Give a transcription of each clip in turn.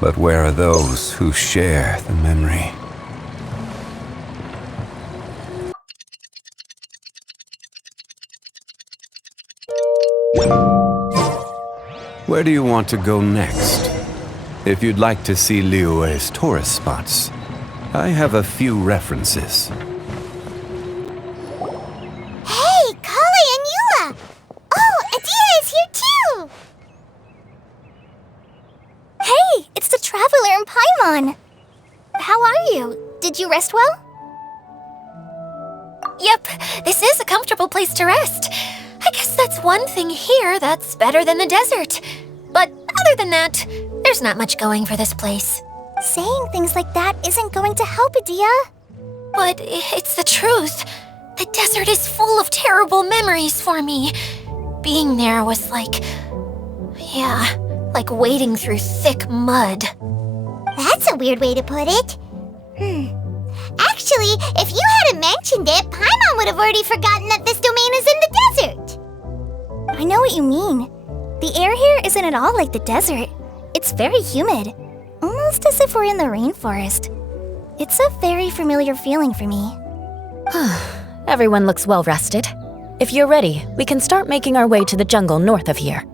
But where are those who share the memory? Where do you want to go next? If you'd like to see Liyue's tourist spots, I have a few references. Hey, Kale and Eula! Oh, Adia is here too! Hey, it's the Traveler and Paimon! How are you? Did you rest well? Yep, this is a comfortable place to rest. I guess that's one thing here that's better than the desert. But other than that, there's not much going for this place. Saying things like that isn't going to help, Adia. But it's the truth. The desert is full of terrible memories for me. Being there was like wading through thick mud. That's a weird way to put it. Actually, if you hadn't mentioned it, Paimon would have already forgotten that this domain is in the desert. I know what you mean. The air here isn't at all like the desert. It's very humid, almost as if we're in the rainforest. It's a very familiar feeling for me. Everyone looks well rested. If you're ready, we can start making our way to the jungle north of here.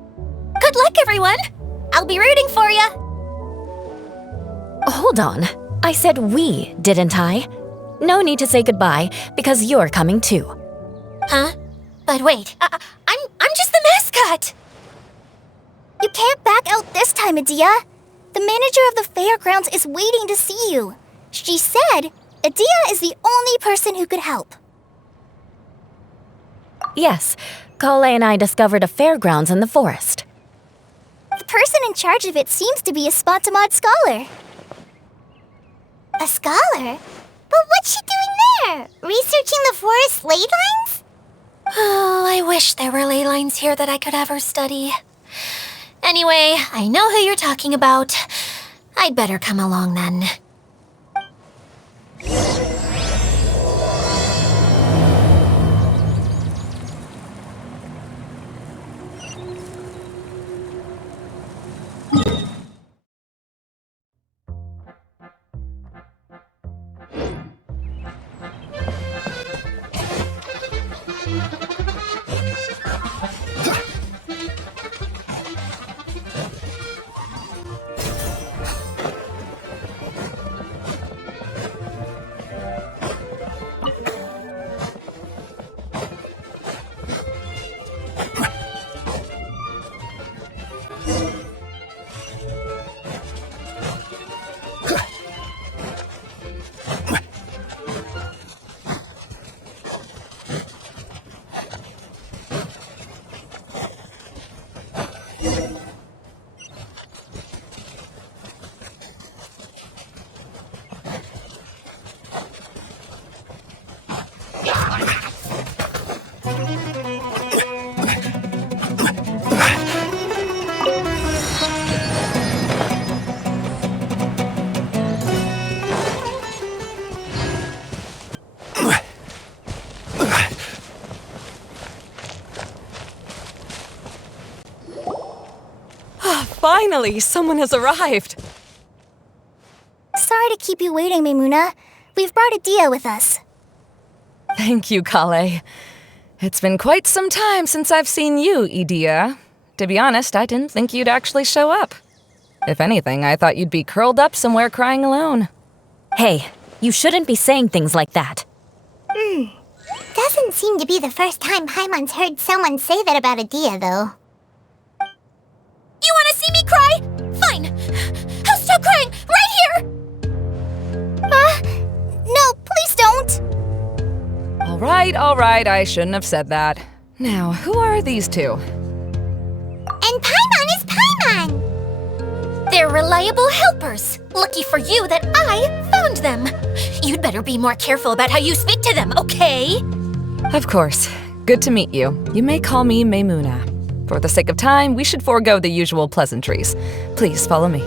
Good luck, everyone! I'll be rooting for you! Hold on. I said we, didn't I? No need to say goodbye, because you're coming too. Huh? But wait, I'm just the mascot! You can't back out this time, Adia. The manager of the fairgrounds is waiting to see you. She said Adia is the only person who could help. Yes, Kale and I discovered a fairgrounds in the forest. The person in charge of it seems to be a Spontamod scholar. A scholar? But what's she doing there? Researching the forest ley lines? Oh, I wish there were ley lines here that I could ever study. Anyway, I know who you're talking about. I'd better come along then. Finally, someone has arrived. Sorry to keep you waiting, Maimuna. We've brought Adia with us. Thank you, Kale. It's been quite some time since I've seen you, Idia. To be honest, I didn't think you'd actually show up. If anything, I thought you'd be curled up somewhere crying alone. Hey, you shouldn't be saying things like that. Doesn't seem to be the first time Paimon's heard someone say that about Adia, though. You want to see me cry? Fine. I'll stop crying right here! No, please don't! All right, I shouldn't have said that. Now, who are these two? And Paimon is Paimon! They're reliable helpers. Lucky for you that I found them. You'd better be more careful about how you speak to them, okay? Of course. Good to meet you. You may call me Maimuna. For the sake of time, we should forego the usual pleasantries. Please follow me.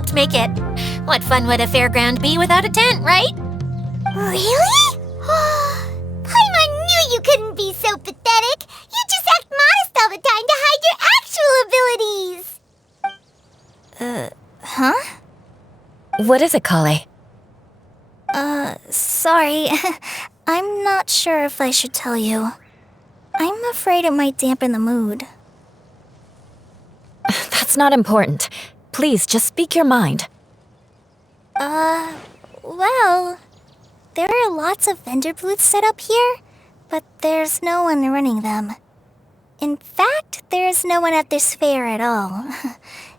helped make it. What fun would a fairground be without a tent, right? Really? Paimon knew you couldn't be so pathetic. You just act modest all the time to hide your actual abilities. Huh? What is it, Kale? Sorry. I'm not sure if I should tell you. I'm afraid it might dampen the mood. That's not important. Please, just speak your mind. Well, there are lots of vendor booths set up here, but there's no one running them. In fact, there's no one at this fair at all.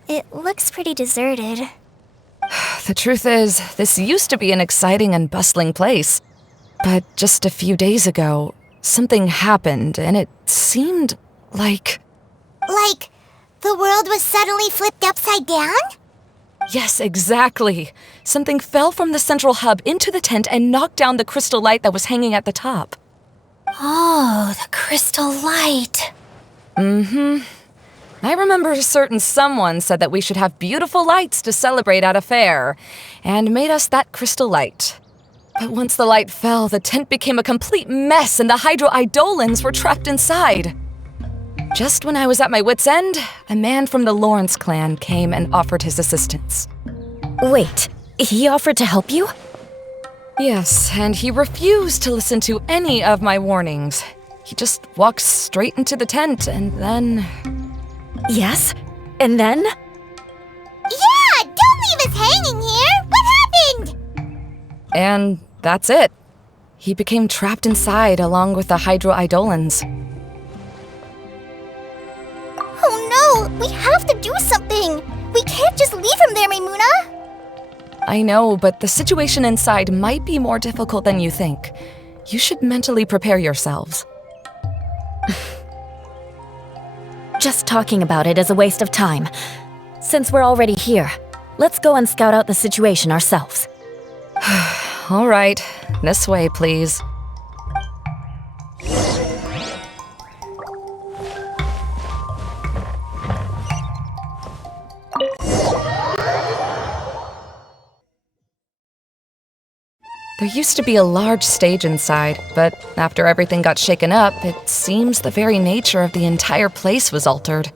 It looks pretty deserted. The truth is, this used to be an exciting and bustling place. But just a few days ago, something happened, and it seemed like... Like, the world was suddenly flipped upside down? Yes, exactly. Something fell from the central hub into the tent and knocked down the crystal light that was hanging at the top. Oh, the crystal light. I remember a certain someone said that we should have beautiful lights to celebrate at a fair, and made us that crystal light. But once the light fell, the tent became a complete mess and the Hydro-Eidolons were trapped inside. Just when I was at my wit's end, a man from the Lawrence clan came and offered his assistance. Wait, he offered to help you? Yes, and he refused to listen to any of my warnings. He just walked straight into the tent and then... Yes? And then? Yeah! Don't leave us hanging here! What happened? And that's it. He became trapped inside along with the Hydro-Eidolons. Oh no! We have to do something! We can't just leave him there, Maimuna! I know, but the situation inside might be more difficult than you think. You should mentally prepare yourselves. Just talking about it is a waste of time. Since we're already here, let's go and scout out the situation ourselves. All right, this way, please. There used to be a large stage inside, but after everything got shaken up, it seems the very nature of the entire place was altered.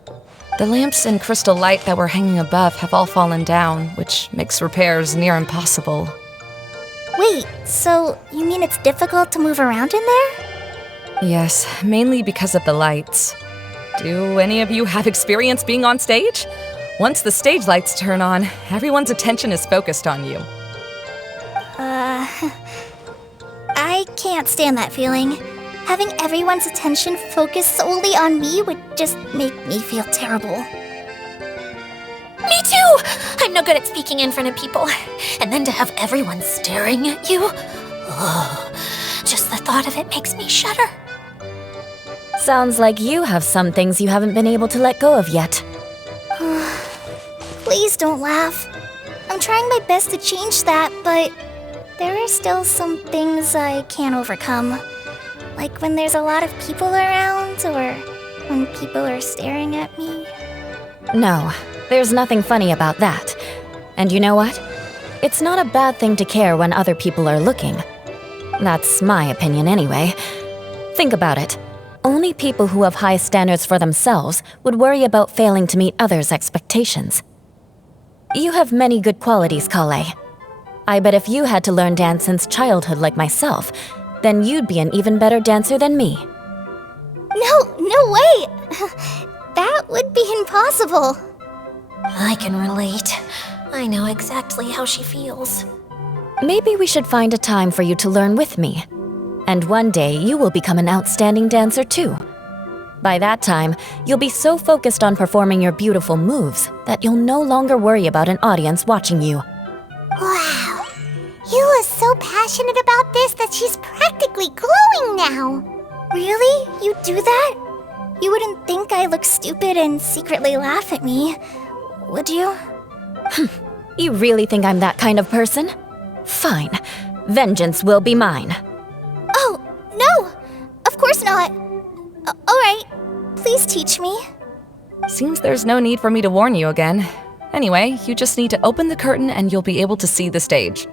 The lamps and crystal light that were hanging above have all fallen down, which makes repairs near impossible. Wait, so you mean it's difficult to move around in there? Yes, mainly because of the lights. Do any of you have experience being on stage? Once the stage lights turn on, everyone's attention is focused on you. I can't stand that feeling. Having everyone's attention focused solely on me would just make me feel terrible. Me too! I'm no good at speaking in front of people. And then to have everyone staring at you. Oh, just the thought of it makes me shudder. Sounds like you have some things you haven't been able to let go of yet. Please don't laugh. I'm trying my best to change that, but there are still some things I can't overcome. Like when there's a lot of people around, or when people are staring at me. No, there's nothing funny about that. And you know what? It's not a bad thing to care when other people are looking. That's my opinion anyway. Think about it. Only people who have high standards for themselves would worry about failing to meet others' expectations. You have many good qualities, Kale. I bet if you had to learn dance since childhood like myself, then you'd be an even better dancer than me. No way! That would be impossible. I can relate. I know exactly how she feels. Maybe we should find a time for you to learn with me. And one day you will become an outstanding dancer too. By that time, you'll be so focused on performing your beautiful moves that you'll no longer worry about an audience watching you. Wow. You are so passionate about this that she's practically glowing now. Really? You do that? You wouldn't think I look stupid and secretly laugh at me, would you? You really think I'm that kind of person? Fine. Vengeance will be mine. Oh, no! Of course not. Alright, please teach me. Seems there's no need for me to warn you again. Anyway, you just need to open the curtain and you'll be able to see the stage.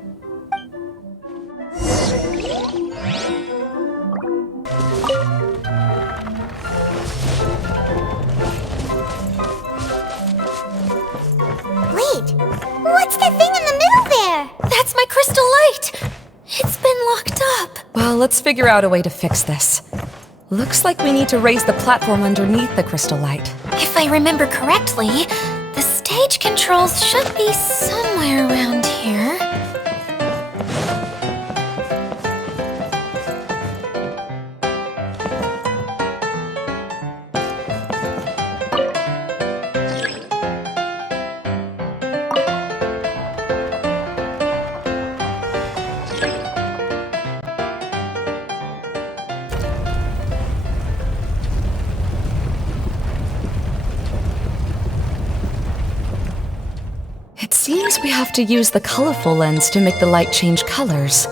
Wait, what's that thing in the middle there? That's my crystal light! It's been locked up. Well, let's figure out a way to fix this. Looks like we need to raise the platform underneath the crystal light. If I remember correctly, the stage controls should be somewhere around here. It seems we have to use the colorful lens to make the light change colors.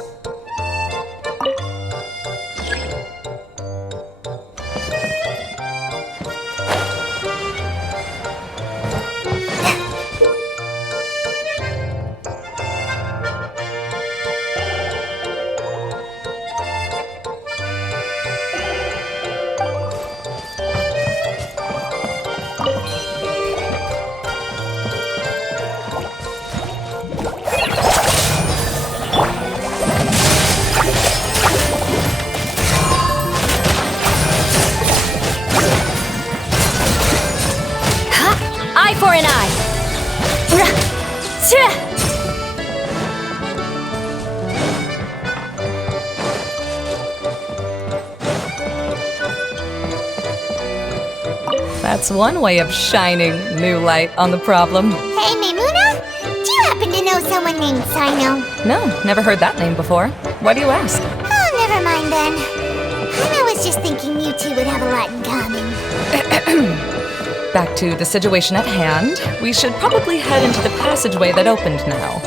Eye for an eye. That's one way of shining new light on the problem. Hey, Maimuna, do you happen to know someone named Sino? No, never heard that name before. Why do you ask? Oh, never mind then. I was just thinking you two would have a lot in common. Back to the situation at hand. We should probably head into the passageway that opened now.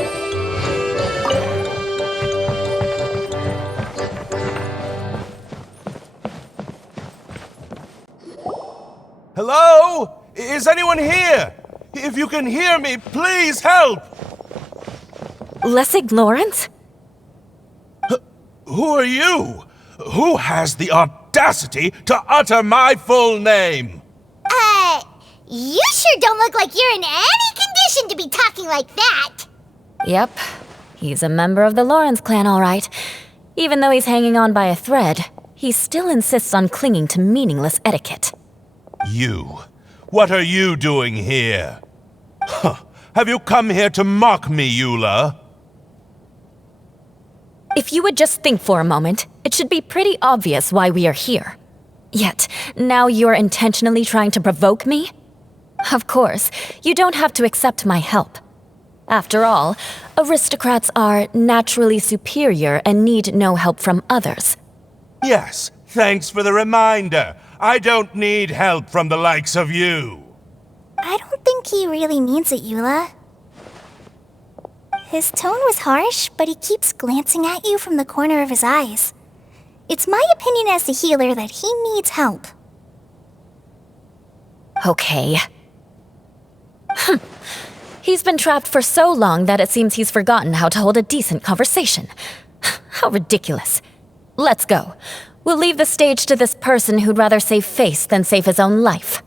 Hello? Is anyone here? If you can hear me, please help! Lessig Lawrence? Who are you? Who has the audacity to utter my full name? You sure don't look like you're in any condition to be talking like that. Yep. He's a member of the Lawrence clan, all right. Even though he's hanging on by a thread, he still insists on clinging to meaningless etiquette. You. What are you doing here? Huh. Have you come here to mock me, Eula? If you would just think for a moment, it should be pretty obvious why we are here. Yet, now you're intentionally trying to provoke me? Of course, you don't have to accept my help. After all, aristocrats are naturally superior and need no help from others. Yes, thanks for the reminder. I don't need help from the likes of you. I don't think he really means it, Eula. His tone was harsh, but he keeps glancing at you from the corner of his eyes. It's my opinion as the healer that he needs help. Okay. He's been trapped for so long that it seems he's forgotten how to hold a decent conversation. How ridiculous. Let's go. We'll leave the stage to this person who'd rather save face than save his own life.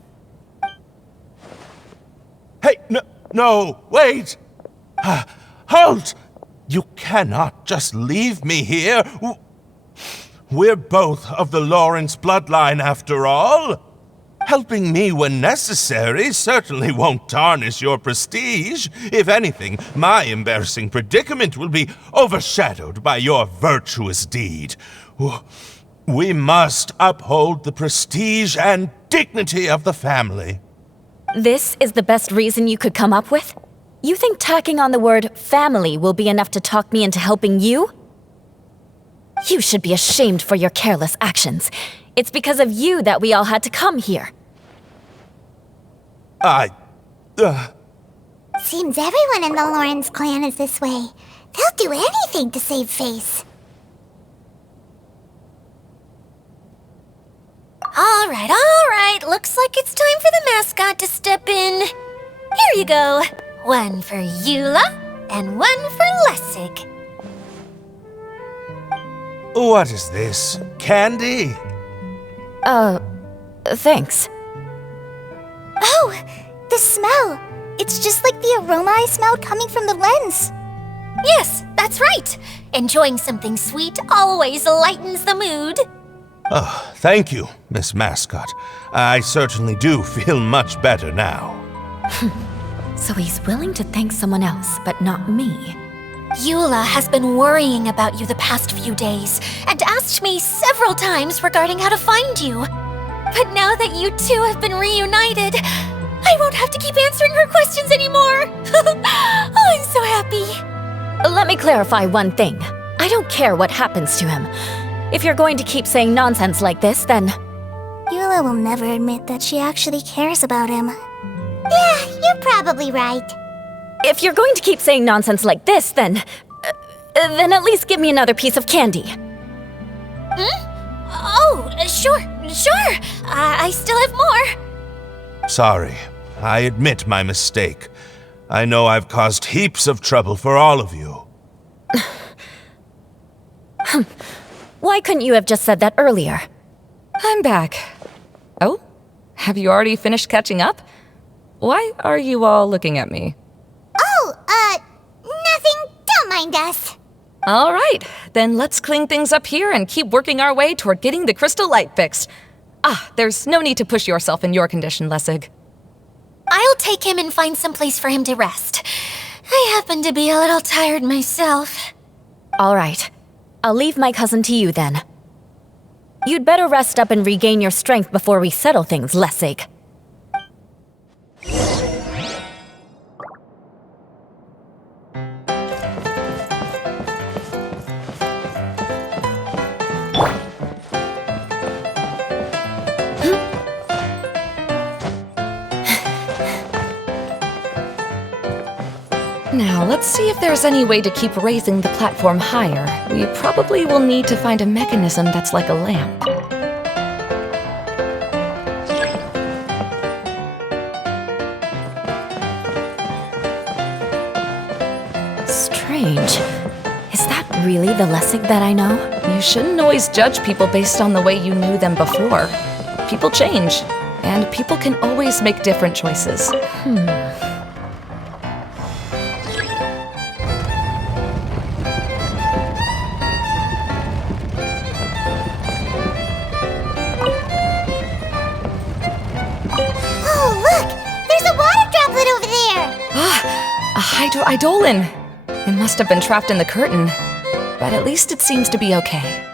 Hey, no, wait! Halt! You cannot just leave me here. We're both of the Lawrence bloodline, after all. Helping me when necessary certainly won't tarnish your prestige. If anything, my embarrassing predicament will be overshadowed by your virtuous deed. We must uphold the prestige and dignity of the family. This is the best reason you could come up with? You think tacking on the word family will be enough to talk me into helping you? You should be ashamed for your careless actions. It's because of you that we all had to come here. Seems everyone in the Lawrence clan is this way. They'll do anything to save face. All right. Looks like it's time for the mascot to step in. Here you go. One for Eula, and one for Lessig. What is this? Candy? Thanks. Oh, the smell! It's just like the aroma I smelled coming from the lens. Yes, that's right. Enjoying something sweet always lightens the mood. Oh, thank you, Miss Mascot. I certainly do feel much better now. So he's willing to thank someone else, but not me. Eula has been worrying about you the past few days and asked me several times regarding how to find you. But now that you two have been reunited, I won't have to keep answering her questions anymore. Oh, I'm so happy. Let me clarify one thing. I don't care what happens to him. If you're going to keep saying nonsense like this, then... Eula will never admit that she actually cares about him. Yeah, you're probably right. If you're going to keep saying nonsense like this, then at least give me another piece of candy. Oh, sure. I still have more. Sorry, I admit my mistake. I know I've caused heaps of trouble for all of you. Why couldn't you have just said that earlier? I'm back. Oh? Have you already finished catching up? Why are you all looking at me? Oh, nothing. Don't mind us. All right, then let's clean things up here and keep working our way toward getting the crystal light fixed. There's no need to push yourself in your condition, Lessig. I'll take him and find some place for him to rest. I happen to be a little tired myself. All right. I'll leave my cousin to you then. You'd better rest up and regain your strength before we settle things, Lessig. Now, let's see if there's any way to keep raising the platform higher. We probably will need to find a mechanism that's like a lamp. Strange. Is that really the Lessig that I know? You shouldn't always judge people based on the way you knew them before. People change, and people can always make different choices. Oh, look! There's a water droplet over there! A hydroidolin! It must have been trapped in the curtain, but at least it seems to be okay.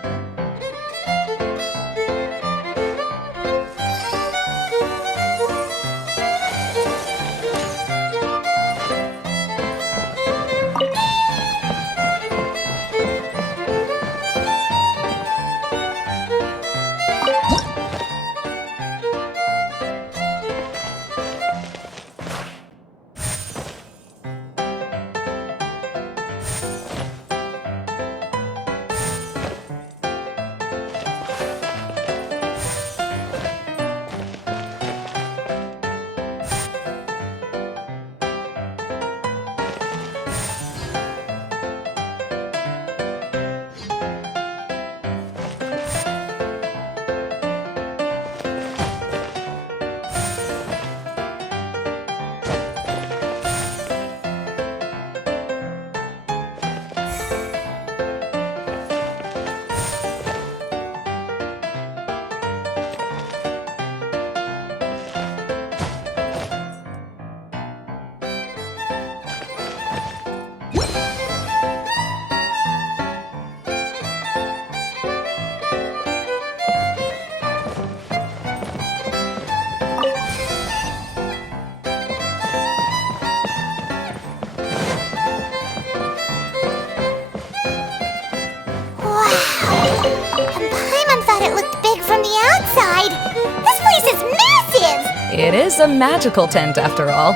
This place is massive! It is a magical tent, after all.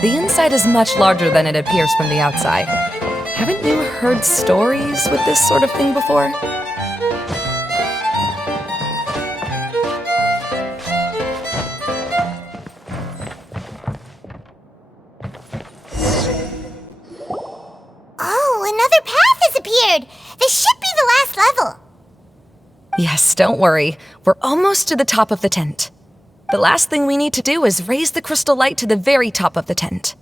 The inside is much larger than it appears from the outside. Haven't you heard stories with this sort of thing before? Yes, don't worry. We're almost to the top of the tent. The last thing we need to do is raise the crystal light to the very top of the tent.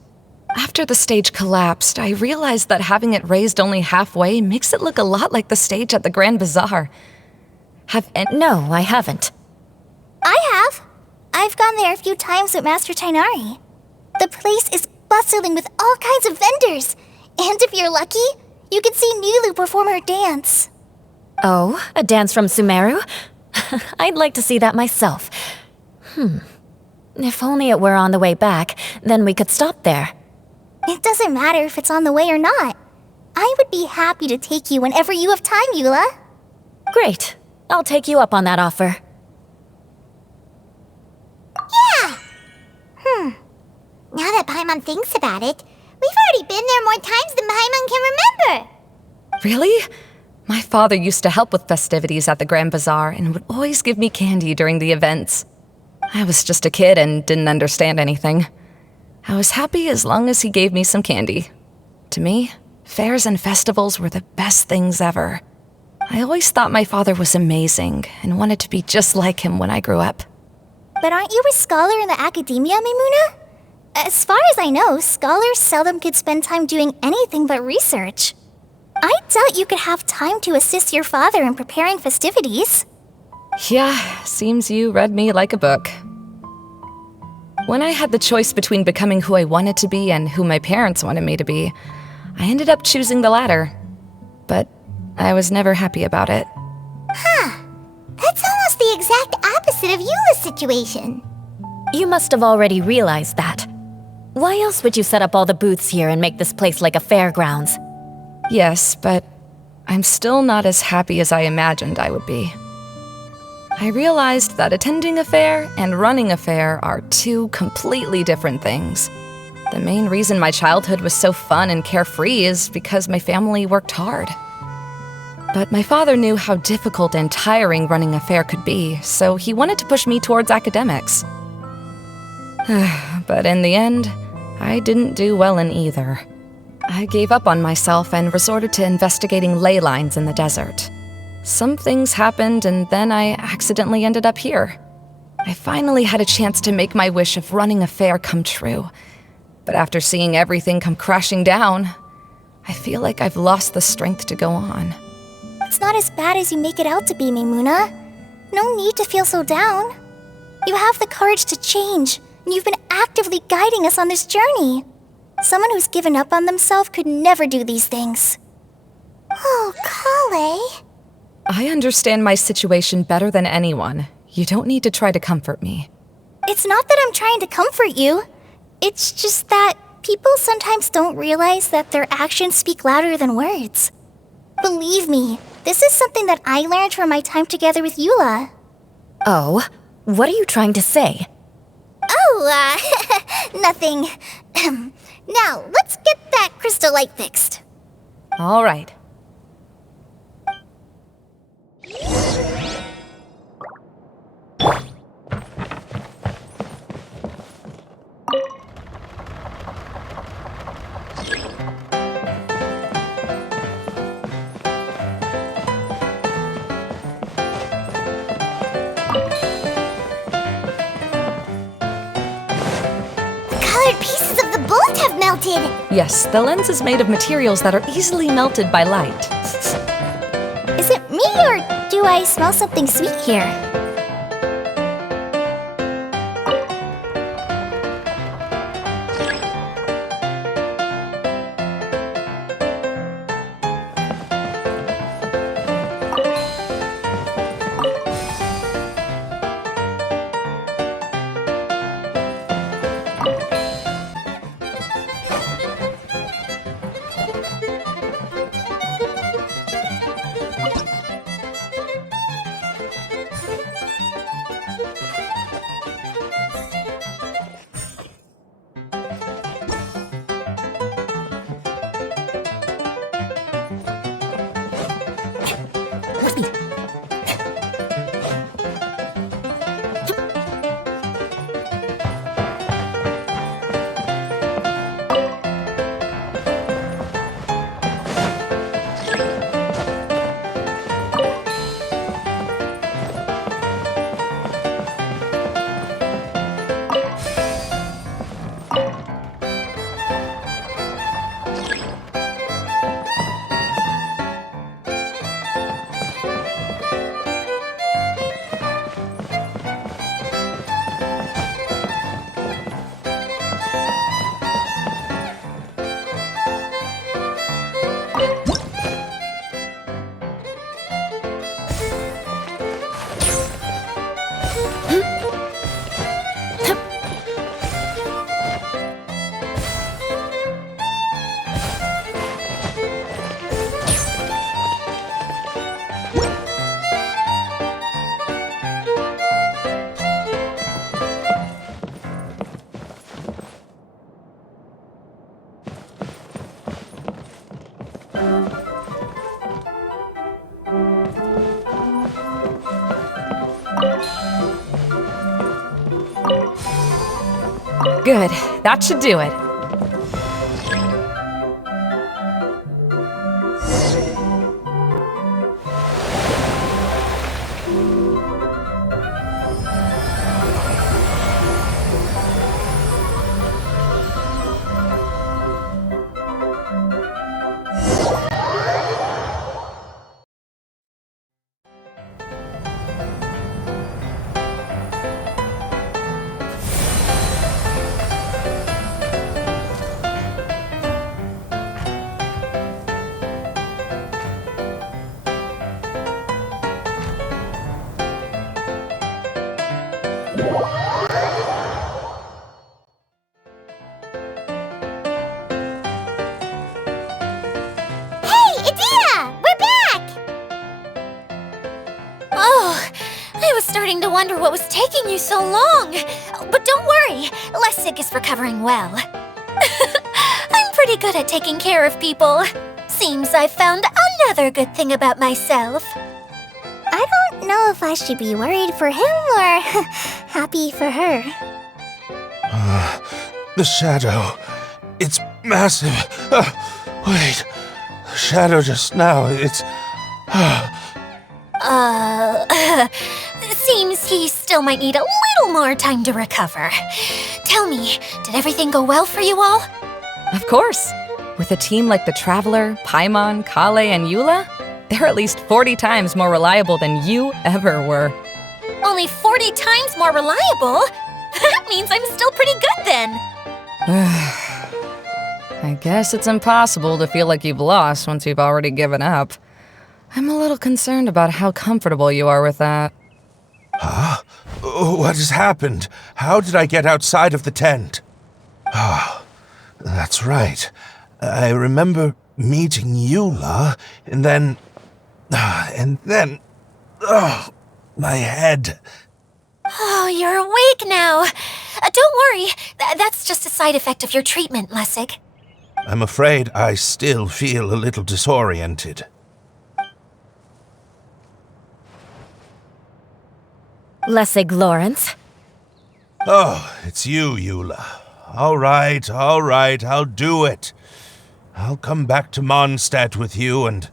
After the stage collapsed, I realized that having it raised only halfway makes it look a lot like the stage at the Grand Bazaar. No, I haven't. I have. I've gone there a few times with Master Tainari. The place is bustling with all kinds of vendors. And if you're lucky, you can see Nilu perform her dance. Oh, a dance from Sumeru? I'd like to see that myself. If only it were on the way back, then we could stop there. It doesn't matter if it's on the way or not. I would be happy to take you whenever you have time, Eula. Great. I'll take you up on that offer. Yeah! Now that Paimon thinks about it, we've already been there more times than Paimon can remember. Really? My father used to help with festivities at the Grand Bazaar and would always give me candy during the events. I was just a kid and didn't understand anything. I was happy as long as he gave me some candy. To me, fairs and festivals were the best things ever. I always thought my father was amazing and wanted to be just like him when I grew up. But aren't you a scholar in the academia, Maimuna? As far as I know, scholars seldom could spend time doing anything but research. I doubt you could have time to assist your father in preparing festivities. Yeah, seems you read me like a book. When I had the choice between becoming who I wanted to be and who my parents wanted me to be, I ended up choosing the latter. But I was never happy about it. That's almost the exact opposite of Eula's situation. You must have already realized that. Why else would you set up all the booths here and make this place like a fairgrounds? Yes, but I'm still not as happy as I imagined I would be. I realized that attending a fair and running a fair are two completely different things. The main reason my childhood was so fun and carefree is because my family worked hard. But my father knew how difficult and tiring running a fair could be, so he wanted to push me towards academics. But in the end, I didn't do well in either. I gave up on myself and resorted to investigating ley lines in the desert. Some things happened, and then I accidentally ended up here. I finally had a chance to make my wish of running a fair come true. But after seeing everything come crashing down, I feel like I've lost the strength to go on. It's not as bad as you make it out to be, Maimuna. No need to feel so down. You have the courage to change, and you've been actively guiding us on this journey. Someone who's given up on themselves could never do these things. Oh, Kale. I understand my situation better than anyone. You don't need to try to comfort me. It's not that I'm trying to comfort you. It's just that people sometimes don't realize that their actions speak louder than words. Believe me, this is something that I learned from my time together with Eula. Oh, what are you trying to say? Oh, nothing. Now, let's get that crystal light fixed. All right. Pieces of the bolt have melted! Yes, the lens is made of materials that are easily melted by light. Is it me, or do I smell something sweet here? Good. That should do it. Hey, Idea! We're back! Oh, I was starting to wonder what was taking you so long. But don't worry, Lessig is recovering well. I'm pretty good at taking care of people. Seems I've found another good thing about myself. I don't know if I should be worried for him or happy for her. The shadow. It's massive. Wait. The shadow just now. It's. Seems he still might need a little more time to recover. Tell me, did everything go well for you all? Of course. With a team like the Traveler, Paimon, Kale, and Eula, they're at least 40 times more reliable than you ever were. Only 40 times more reliable? That means I'm still pretty good then. I guess it's impossible to feel like you've lost once you've already given up. I'm a little concerned about how comfortable you are with that. Huh? What has happened? How did I get outside of the tent? Ah, that's right. I remember meeting Eula, and then... my head. Oh, you're awake now. Don't worry, that's just a side effect of your treatment, Lessig. I'm afraid I still feel a little disoriented. Lessig Lawrence. Oh, it's you, Eula. All right, I'll do it. I'll come back to Mondstadt with you and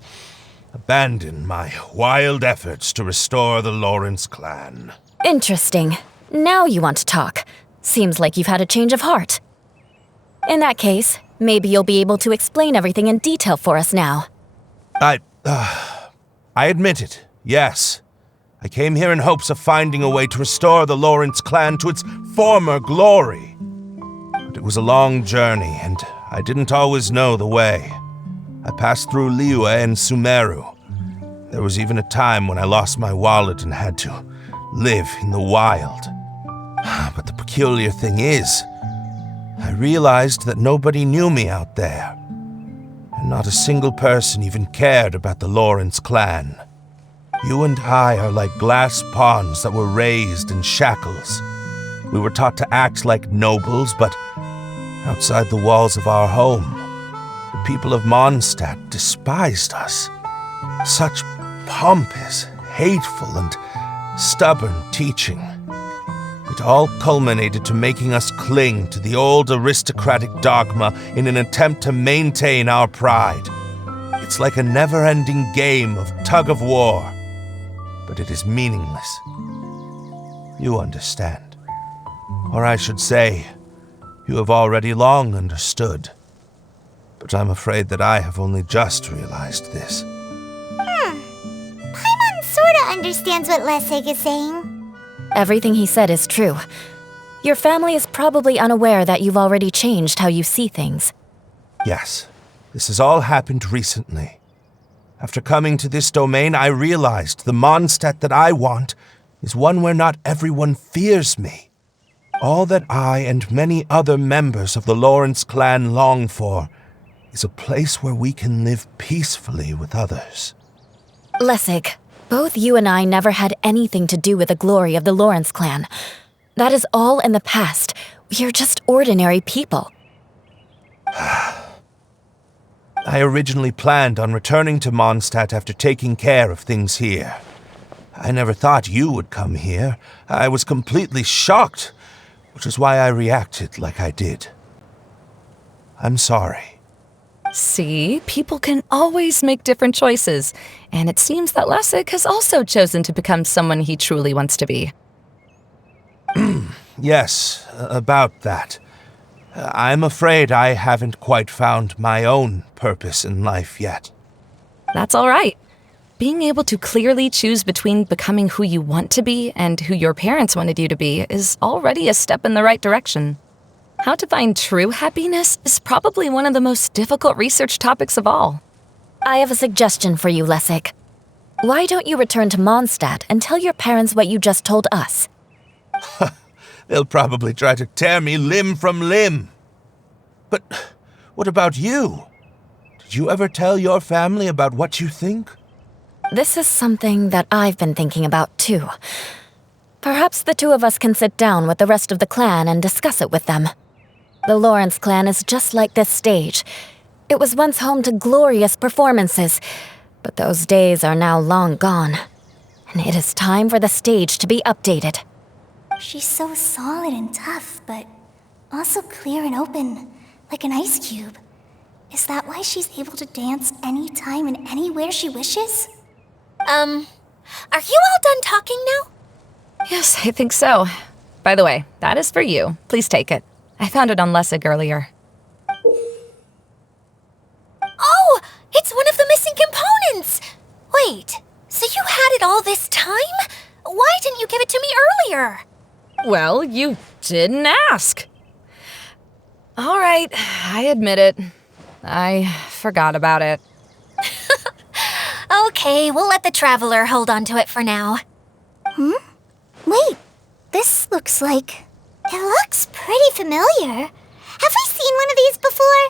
abandon my wild efforts to restore the Lawrence clan. Interesting. Now you want to talk. Seems like you've had a change of heart. In that case, maybe you'll be able to explain everything in detail for us now. I admit it, yes. I came here in hopes of finding a way to restore the Lawrence clan to its former glory. But it was a long journey, and I didn't always know the way. I passed through Liyue and Sumeru. There was even a time when I lost my wallet and had to live in the wild. But the peculiar thing is, I realized that nobody knew me out there, and not a single person even cared about the Lawrence clan. You and I are like glass pawns that were raised in shackles. We were taught to act like nobles, but outside the walls of our home, the people of Mondstadt despised us. Such pompous, hateful, and stubborn teaching. It all culminated to making us cling to the old aristocratic dogma in an attempt to maintain our pride. It's like a never-ending game of tug-of-war, but it is meaningless. You understand. Or I should say, you have already long understood. But I'm afraid that I have only just realized this. Paimon sorta understands what Lessig is saying. Everything he said is true. Your family is probably unaware that you've already changed how you see things. Yes, this has all happened recently. After coming to this domain, I realized the Mondstadt that I want is one where not everyone fears me. All that I and many other members of the Lawrence clan long for is a place where we can live peacefully with others. Lessig, both you and I never had anything to do with the glory of the Lawrence clan. That is all in the past. We are just ordinary people. I originally planned on returning to Mondstadt after taking care of things here. I never thought you would come here. I was completely shocked, which is why I reacted like I did. I'm sorry. See, people can always make different choices, and it seems that Lessig has also chosen to become someone he truly wants to be. Yes, about that. I'm afraid I haven't quite found my own purpose in life yet. That's all right. Being able to clearly choose between becoming who you want to be and who your parents wanted you to be is already a step in the right direction. How to find true happiness is probably one of the most difficult research topics of all. I have a suggestion for you, Lessig. Why don't you return to Mondstadt and tell your parents what you just told us? They'll probably try to tear me limb from limb. But what about you? Did you ever tell your family about what you think? This is something that I've been thinking about, too. Perhaps the two of us can sit down with the rest of the clan and discuss it with them. The Lawrence clan is just like this stage. It was once home to glorious performances, but those days are now long gone. And it is time for the stage to be updated. She's so solid and tough, but also clear and open, like an ice cube. Is that why she's able to dance anytime and anywhere she wishes? Are you all done talking now? Yes, I think so. By the way, that is for you. Please take it. I found it on Lessig earlier. Oh, it's one of the missing components! Wait, so you had it all this time? Why didn't you give it to me earlier? Well, you didn't ask. All right, I admit it. I forgot about it. Okay, we'll let the Traveler hold on to it for now. Wait, this looks like... It looks pretty familiar. Have we seen one of these before?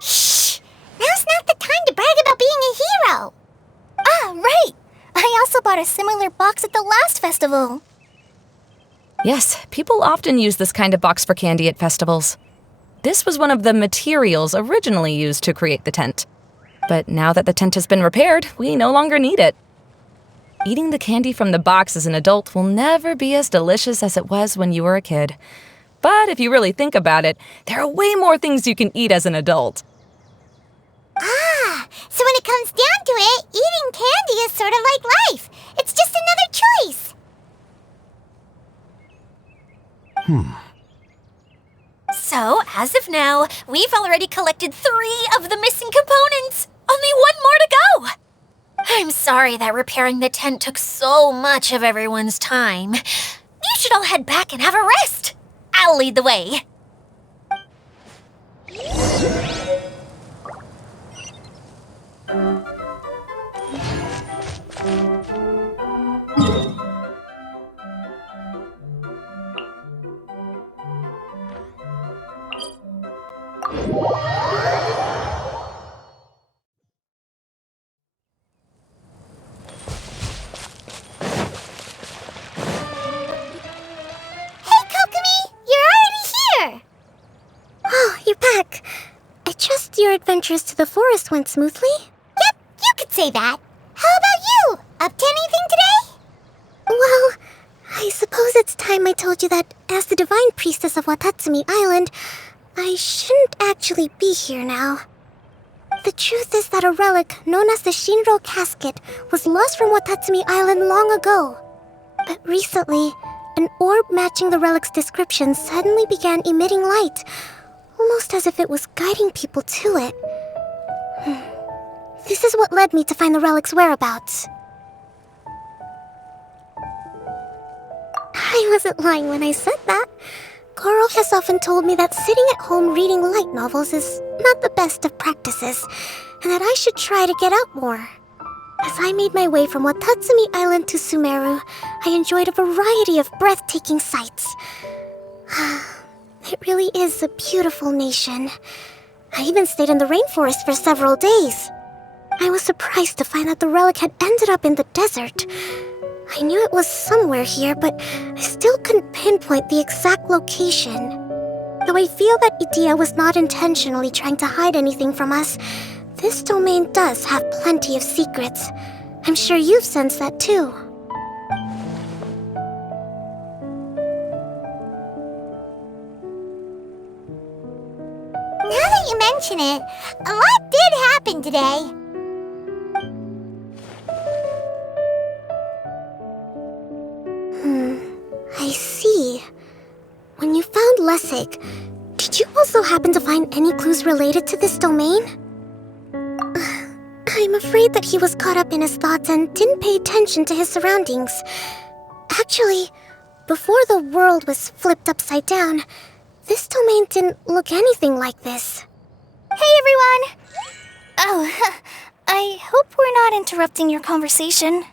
Shh! Now's not the time to brag about being a hero! Ah, right! I also bought a similar box at the last festival. Yes, people often use this kind of box for candy at festivals. This was one of the materials originally used to create the tent. But now that the tent has been repaired, we no longer need it. Eating the candy from the box as an adult will never be as delicious as it was when you were a kid. But if you really think about it, there are way more things you can eat as an adult. Ah, so when it comes down to it, eating candy is sort of like life. It's just another choice. So, as of now, we've already collected 3 of the missing components. Only 1 more to go. I'm sorry that repairing the tent took so much of everyone's time. You should all head back and have a rest. I'll lead the way. Adventures to the forest went smoothly? Yep, you could say that. How about you? Up to anything today? Well, I suppose it's time I told you that as the divine priestess of Watatsumi Island, I shouldn't actually be here now. The truth is that a relic known as the Shinro Casket was lost from Watatsumi Island long ago. But recently, an orb matching the relic's description suddenly began emitting light, almost as if it was guiding people to it. This is what led me to find the relic's whereabouts. I wasn't lying when I said that. Goro has often told me that sitting at home reading light novels is not the best of practices, and that I should try to get out more. As I made my way from Watatsumi Island to Sumeru, I enjoyed a variety of breathtaking sights. It really is a beautiful nation. I even stayed in the rainforest for several days. I was surprised to find that the relic had ended up in the desert. I knew it was somewhere here, but I still couldn't pinpoint the exact location. Though I feel that Idia was not intentionally trying to hide anything from us, This domain does have plenty of secrets. I'm sure you've sensed that too. Now that you mention it, a lot did happen today. I see. When you found Lessig, did you also happen to find any clues related to this domain? I'm afraid that he was caught up in his thoughts and didn't pay attention to his surroundings. Actually, before the world was flipped upside down, this domain didn't look anything like this. Hey, everyone! Oh, I hope we're not interrupting your conversation.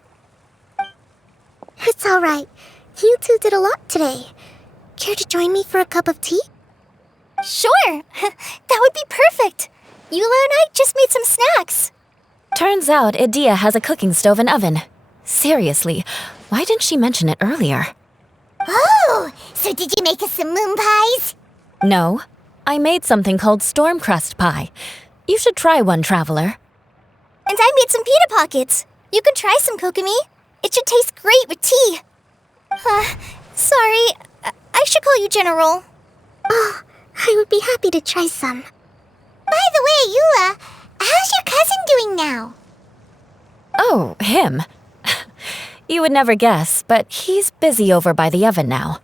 It's alright. You two did a lot today. Care to join me for a cup of tea? Sure! That would be perfect! Eula and I just made some snacks. Turns out Edea has a cooking stove and oven. Seriously, why didn't she mention it earlier? Oh, so did you make us some moon pies? No, I made something called storm crust pie. You should try one, traveler. And I made some pita pockets. You can try some, Kokomi. It should taste great with tea. Sorry, I should call you General. Oh, I would be happy to try some. By the way, Eula, how's your cousin doing now? Oh, him. You would never guess, but he's busy over by the oven now.